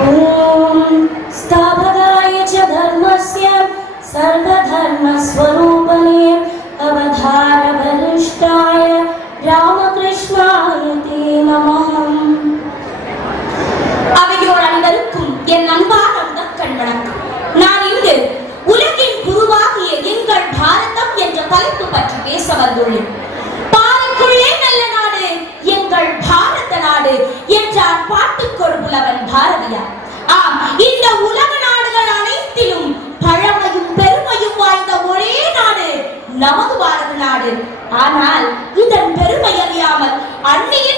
ॐ स्थापकाय च धर्मस्य सर्वधर्मस्वरूपणे நமது பாரத நாடு. ஆனால் இதன் பெருமை அறியாமல் அந்நியன்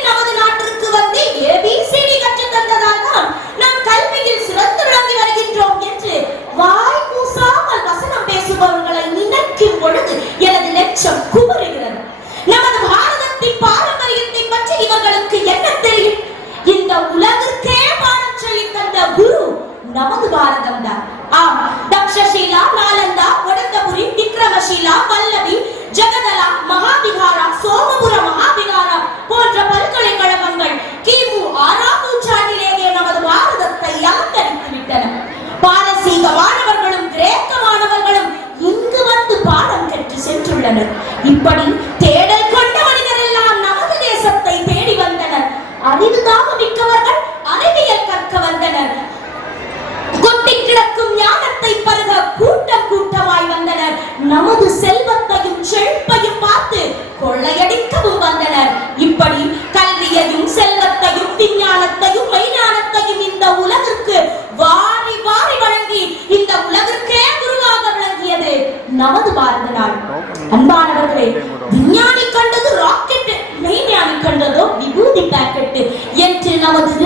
அறிவுதாக மிக்கவர்கள் அறிவியல் கற்க வந்தனர். கொட்டி கிடக்கும் ஞானத்தை பருக கூட்டம் கூட்டமாய் வந்தனர். நமது செல்வத்தையும் செழிப்பையும் பார்த்து கொள்ளையடிக்கவும் வந்தனர். இப்படி கல்வியையும் செல்வத்தையும் விஞ்ஞானத்தையும் மெய்ஞானத்தையும் இந்த உலகிற்கு வாரி வாரி வழங்கி இந்த உலகிற்கே குருவாக விளங்கியது நமது பாரத நாடு. அன்பானவர்களே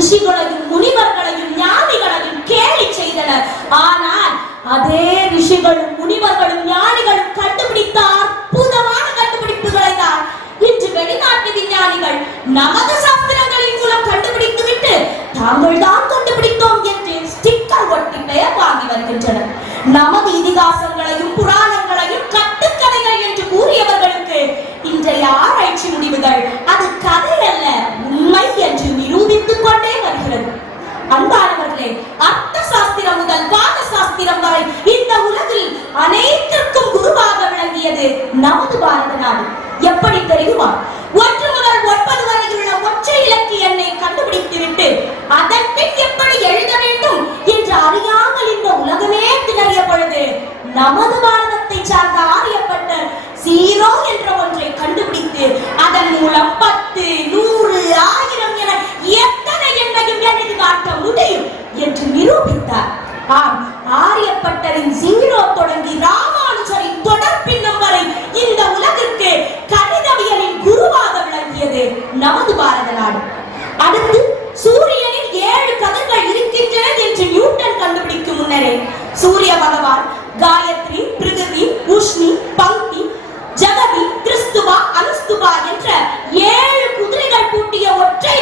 ரிஷிகளையும் முனிவர்களையும் ஞானிகளையும் கேலி செய்தனர் ஆனால் அதே ரிஷிகளும் முனிவர்களும் ஞானிகளும் கண்டுபிடித்த அற்புதமான கண்டுபிடிப்புகளை தான் இன்று வெளிநாட்டு விஞ்ஞானிகள் நமது சாஸ்திரங்களின் மூலம் கண்டுபிடித்து விட்டு தாங்கள் தான் கண்டுபிடித்தோம் என்று ஸ்டிக்கர் ஒட்டி பெயர் வாங்கி வருகின்றனர். நமது இதிகாசங்களையும் புராணங்களையும் கட்டுக்கதைகள் என்று கூறியவர்களுக்கு இன்றைய ஆராய்ச்சி முடிவுகள் அது கதை அல்ல உண்மை என்று சிந்தித்துக் கொண்டே வருகிறது. அன்பானவர்களே அர்த்த சாஸ்திரம் முதல் பாத சாஸ்திரம் வரை இந்த உலகில் அனைத்திற்கும் குருவாக விளங்கியது நமது பாரத நாடு. எப்படி தெரியுமா? ஒன்று முதல் ஒன்பது வரையுள்ள ஒற்றை இலக்கு எண்ணை கண்டுபிடித்து விட்டு அதன் பின் எப்படி எழுத வேண்டும் என்று அறியாமல் இந்த உலகமே திணறிய பொழுது நமது பாரதத்தை சார்ந்த ஆரியப்பட்ட சீரோ என்ற ஒன்றை கண்டுபிடித்து அதன் மூலம் பத்து நூறு ஆயிரம் என எத்தனை எண்ணையும் எழுதி காட்ட முடியும் என்று நிரூபித்தார் ஆம் ஆரியப்பட்டரின் ஜீரோ தொடங்கி ராமானுஜரின் தொடர் பின்னம் வரை இந்த உலகிற்கு கணிதவியலின் குருவாக விளங்கியது நமது பாரத நாடு. அடுத்து சூரியனில் ஏழு கதிர்கள் இருக்கின்றன என்று நியூட்டன் கண்டுபிடிக்கும் முன்னரே. சூரிய பகவான் காயத்ரி பிருகவி உஷ்ணி பங்கி ஜகதி கிறிஸ்துவா அனுஸ்துவா என்ற ஏழு குதிரைகள் பூட்டிய ஒற்றை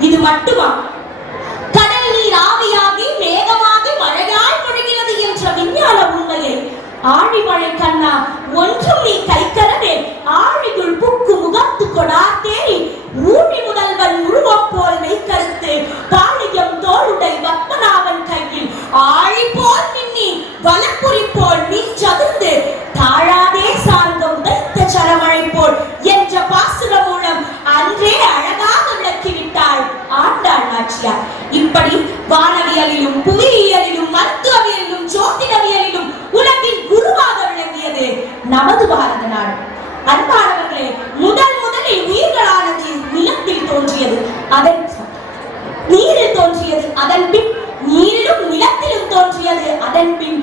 இது மட்டுமா? கடல் நீர் ஆவியாகி மேகமாகி மழையாய் பொழுகிறது என்ற விஞ்ஞான உண்மையை. ஆழிமழை கண்ணா ஒன்றும் நீ கைக்கரவே ஆழிக்குள் புக்கு முகத்து கொடா தேடி ஊழி முதல்வன் உருவம் நமது பாரத நாடு. அன்பானவர்களே முதல் முதலில் நீர்களானது நிலத்தில் தோன்றியது அதன் நீரில் தோன்றியது அதன் பின் நீரிலும் நிலத்திலும் தோன்றியது அதன் பின்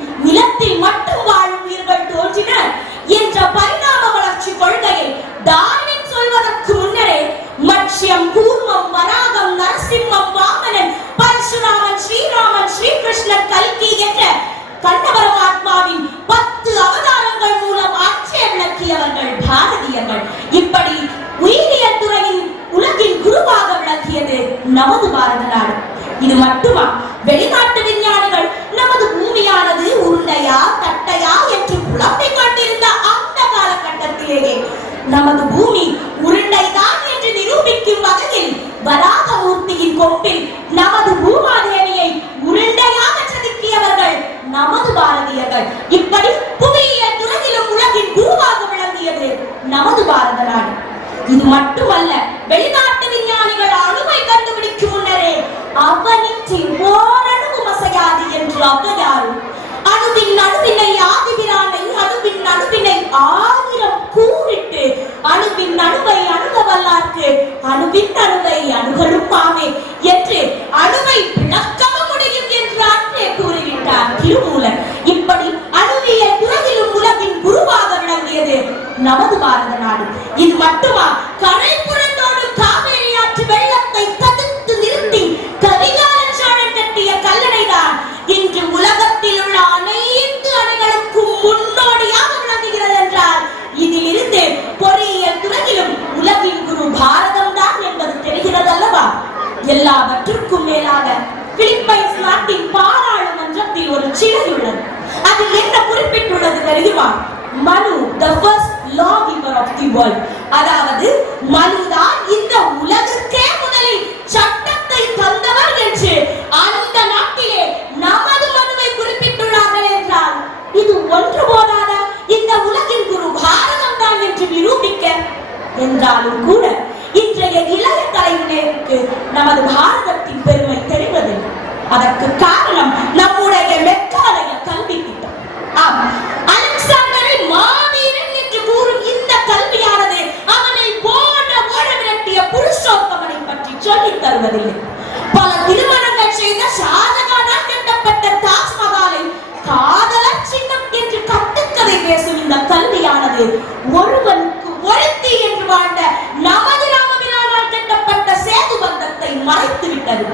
இப்படி உயிரியல் துறையின் உலகின் குருவாக விளக்கியது நமது பாரத நாடு. இது மட்டுமா? வெளிநாட்டு விஞ்ஞானிகள் நமது பூமியானது உருண்டையா தட்டையா என்று குழப்பை கொண்டிருந்த அந்த காலகட்டத்திலேயே நமது பூமி உருண்டைதான் என்று நிரூபிக்கும் வகையில் வராகமூர்த்தியின் கொம்பில் நமது பூமாதேவியை உருண்டையாக செதுக்கியவர்கள் நமது பாரதியர்கள். இப்படி புவியியல் துறையிலும் உலகின் குருவாக விளங்கியது நமது பாரத நாடு. இது மட்டுமல்ல வெளிநாட்டு விஞ்ஞானிகள் அணுவை கண்டுபிடிக்கும் முன்னரே அவனின்றி ஓரணுவு அசையாது என்று ஔவையாரும் அணுவின் நடுவினை ஆதிபிரானை அணுவின் நடுவினை ஆயிரம் கூறிட்டு அணுவின் அணுவை அணுக வல்லார்க்கு அணுவின் அணுவை அணுகலும் ஒரு சிலை உள்ளது அதில் என்ன குறிப்பிட்டுள்ளது தெரியுமா? மனு the first lawgiver of the world. அதாவது மனுதான் இந்த உலகுக்கே முதலில் சட்டத்தை தந்தவர் என்று அந்த நாட்டிலே நமது மனுவை குறிப்பிட்டுள்ளார்கள் என்றால் இது ஒன்று போதாதா இந்த உலகின் குரு பாரதம் தான் என்று நிரூபிக்க என்றாலும் கூட இன்றைய இளைய தலைமுறைக்கு நமது பாரதத்தின் பெருமை தெரிவதில்லை. அதற்கு காரணம் நம்ம நம்முடைய மெக்காலய கல்வி திட்டம் ஆம். அலெக்சாண்டரை மாவீரன் என்று கூறும் இந்த கல்வியானது அவனை ஓட ஓட விரட்டிய புருஷோத்தமனை பற்றி சொல்லித் தருவதில்லை. பல திருமணங்கள் செய்த ஷாஜகானால் கட்டப்பட்ட தாஜ்மஹாலை காதலர் சின்னம் என்று கட்டுக்கதை பேசும் இந்த கல்வியானது ஒருவனுக்கு ஒருத்தி என்று வாழ்ந்த நமது ராமபிரானால் கட்டப்பட்ட சேது பந்தத்தை மறைத்து விட்டது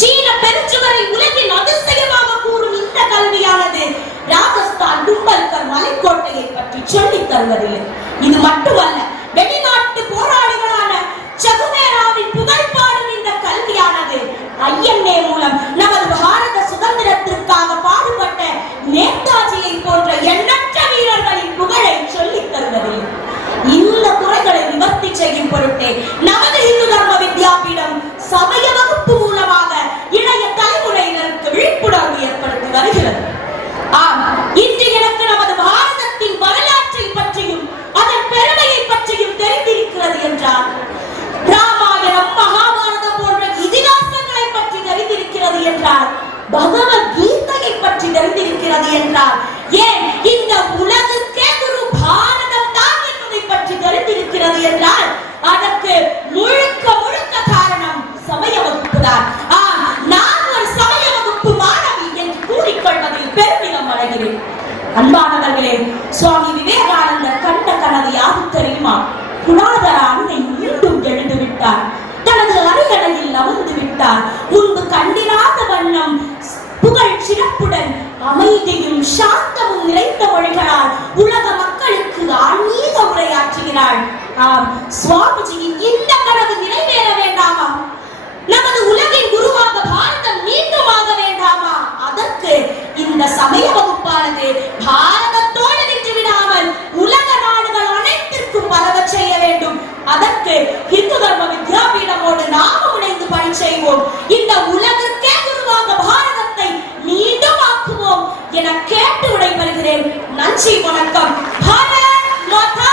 சீன பெருச்சுவரை உலகின் அதிசயமாக கூறும் இந்த கல்வியானது ராஜஸ்தான் டும்பல்கர் மலைக்கோட்டையை பற்றி சொல்லித் தருவதில்லை இது மட்டுமல்ல வெளிநாட்டு போராளிகளான சகுமேராவின் புகழ் பாடும் இந்த கல்வியானது. ஐஎன்ஏ மூலம் நமது பாரத சுதந்திரத்திற்காக பாடுபட்ட நேதாஜியை போன்ற எண்ணற்ற வீரர்களின் புகழை சொல்லித் தருவதில்லை. இந்த குறைகளை நிவர்த்தி செய்யும் பொருட்டே நமது இந்து தர்ம வித்யாபீடம் சமய வகுப்பு மூலமாக இளைய தலைமுறையினருக்கு விழிப்புணர்வு ஏற்படுத்தி வருகிறது. ஆம் இன்று இருக்கிறார் ராமாயணம் மகாபாரதம் போன்ற இதிகாசங்களை பற்றி தெரிந்திருக்கிறது என்றார் பகவத் கீதையை பற்றி தெரிந்திருக்கிறது என்றார் ஏன் இந்த உலகுக்கே குரு பாரதம் தான் என்பதை பற்றி தெரிந்திருக்கிறது என்றால் அதற்கு முழுக்க முழுக்க காரணம் சமய வகுப்பு தான் நான் ஒரு சமய வகுப்பு மாணவி என்று கூறிக்கொள்வதில் பெருமிதம் அடைகிறேன். அன்பானவர்களே சுவாமி விவேகானந்தர் கண்ட கனவு யாது தெரியுமா குணாதர அன்னை முன்பு கண்டிராத வண்ணம் புகழ் சிறப்புடன் அமைதியும் சாந்தமும் நிறைந்த மொழிகளால் உலக மக்களுக்கு ஆன்மீக உரையாற்றுகிறாள். ஆம் சுவாமிஜியின் இந்த கனவு நிறைவேற வேண்டாமா? நமது உலகின் குருவாக பாரதம் மீண்டும் ஆக வேண்டாமா? அதற்கு இந்த சமய வகுப்பு இந்த உலகத்தை குருவாக பாரதத்தை மீண்டும் ஆக்குவோம் என கேட்டு விடைபெறுகிறேன். நன்றி வணக்கம். பாரத் மாதா